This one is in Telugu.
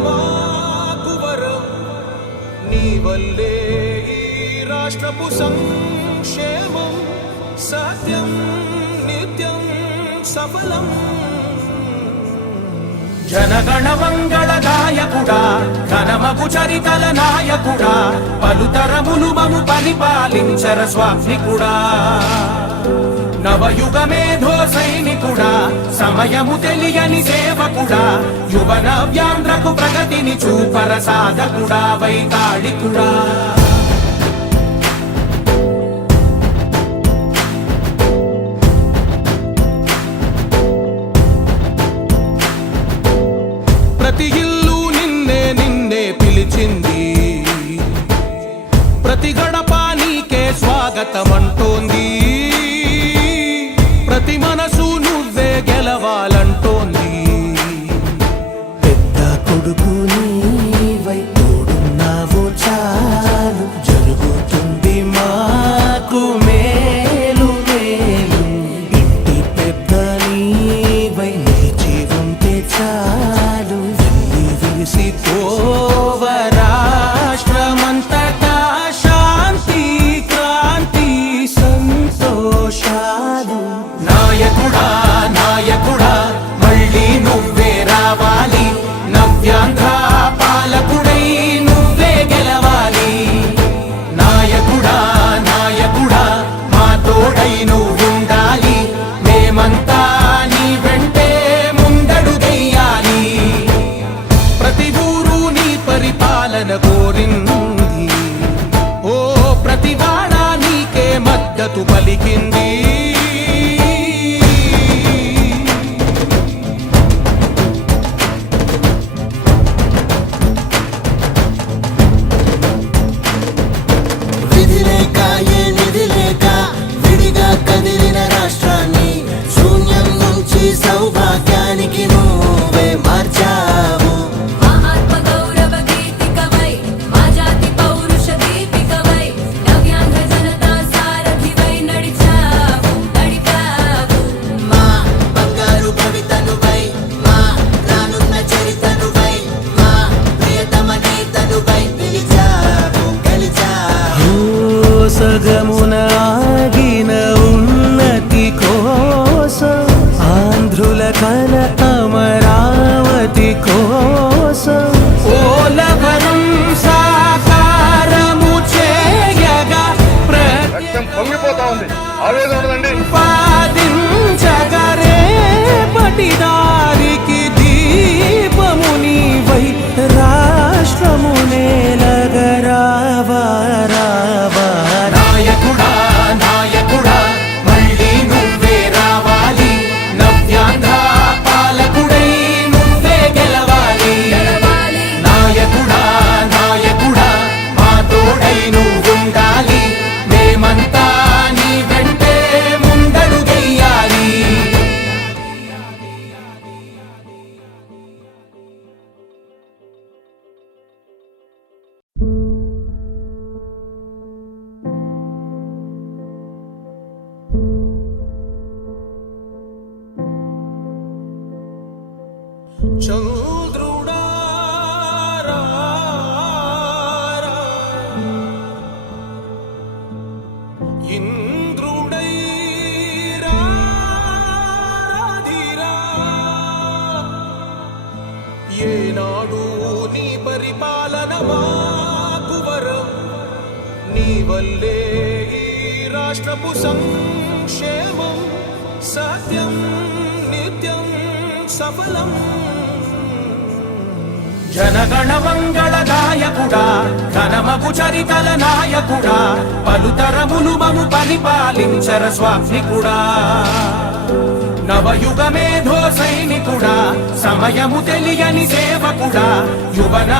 మాకు వరం నీ వల్లే ఈ రాష్ట్రపు సంక్షేమం సత్యం నిత్యం సఫలం జనగణ మంగళ నాయకుడా ఘనమగు చరితల నాయకుడా పలుతరములు మము పరిపాలించర స్వామికుడా నవయుగ మేధో సైనికుడా సమయము తెలియని సేవకుడా యువన వ్యాంధ్రకు ప్రగతిని చూపర సాధకుడా వైతాళికుడా ప్రతి ఇల్లు నిన్నే నిన్నే పిలిచింది ప్రతి గడప నీకే స్వాగతమంటోంది ప్రతి మనసు నువ్వే గెలవాలంటోంది పెద్ద కొడుకు నీవై తోడున్నావు చాలు జరుగుతుంది మాకు మేలు మేలు ఇంటి పెద్ద నీవై నిలిచి ఉంటే చాలు విరిసి పోవ రాష్ట్రమంతటా శాంతి క్రాంతి సంతోషాలు నాయకుడా నాయకుడా మళ్ళీ నువ్వే రావాలి నవ్యాంధ్ర పాలకుడై నువ్వే గెలవాలి నాయకుడా నాయకుడా మా తోడై నువ్వుండాలి మేమంతా నీ వెంటే ముందడుగెయ్యాలి ప్రతి ఊరు నీ పరిపాలన కోరింది ఓ ప్రతి వాడ నీకే మద్దతు పలికింది విధి లేక ఏ నిధి లేక విడిగా కదిలిన రాష్ట్రాన్ని శూన్యం నుంచి సౌభాగ్యానికి నువ్వే మార్చావు మా ఆత్మ గౌరవ గీతికవై మా జాతి పౌరుష దీపికవై నవ్యాంధ్ర జనతా సారథివై నడిచావు మా బంగారు భవితనువై మా రానున్న చరితనువై మా ప్రియతమ నేతనువై పిలిచావు గెలిచావు సగమున ఆగిన ఉన్నతి కోసం ఆంధ్రుల కల అమరావతి కోసం పోలవరం సాకారము చేయగా రక్తం పొంగిపోతా ఉంది ఆవేదన ఉండదండి ప్రతిపాదించగరే పటిదారికి దీపము నీవై రాష్ట్రము నేలగరావా రావా నాయకుడా నాయకుడా మళ్ళీ నువ్వే రావాలి నవ్యాంధ్ర పాలకుడై నువ్వే గెలవాలి నాయకుడా నాయకుడా మా తోడై నువ్వుండాలి మేమంతా నీ వెంటే ముందడుగెయ్యాలి చంద్రుడా రా, ఇంద్రుడై రాధిరా ఏనాడు నీ పరిపాలన మాకు వరం నీ వల్లే ఈ రాష్ట్రపు సంక్షేమం సత్యం నిత్యం సఫలం జనగణ మంగళ నాయకుడా ఘనమగు చరితల నాయకుడా పలుతరములు మము పరిపాలించర స్వామికుడా నవయుగ మేధో సైనికుడా సమయము తెలియని సేవకుడా యువన